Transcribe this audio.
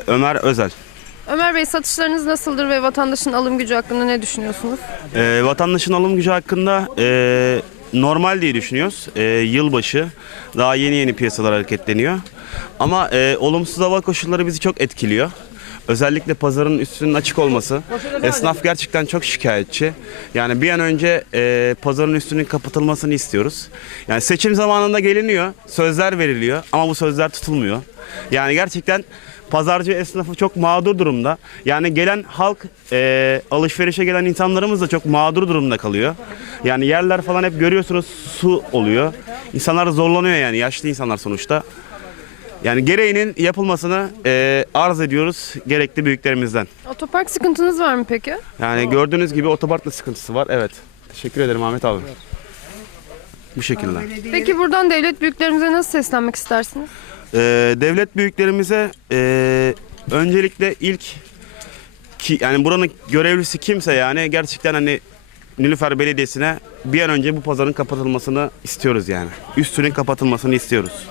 Ee, Ömer Özel. Ömer Bey satışlarınız nasıldır ve vatandaşın alım gücü hakkında ne düşünüyorsunuz? Ee, vatandaşın alım gücü hakkında e, normal diye düşünüyoruz. E, yılbaşı daha yeni yeni piyasalar hareketleniyor. Ama e, olumsuz hava koşulları bizi çok etkiliyor. Özellikle pazarın üstünün açık olması. Esnaf gerçekten çok şikayetçi. Yani bir an önce e, pazarın üstünün kapatılmasını istiyoruz. Yani seçim zamanında geliniyor, sözler veriliyor ama bu sözler tutulmuyor. Yani gerçekten pazarcı esnafı çok mağdur durumda. Yani gelen halk, e, alışverişe gelen insanlarımız da çok mağdur durumda kalıyor. Yani yerler falan hep görüyorsunuz su oluyor. İnsanlar zorlanıyor yani yaşlı insanlar sonuçta. Yani gereğinin yapılmasını e, arz ediyoruz gerekli büyüklerimizden. Otopark sıkıntınız var mı peki? Yani gördüğünüz gibi otoparkla sıkıntısı var. Evet. Teşekkür ederim Ahmet abi. Bu şekilde. Peki buradan devlet büyüklerimize nasıl seslenmek istersiniz? Ee, devlet büyüklerimize e, öncelikle ilk ki yani buranın görevlisi kimse yani gerçekten hani Nilüfer Belediyesi'ne bir an önce bu pazarın kapatılmasını istiyoruz yani. Üstünün kapatılmasını istiyoruz.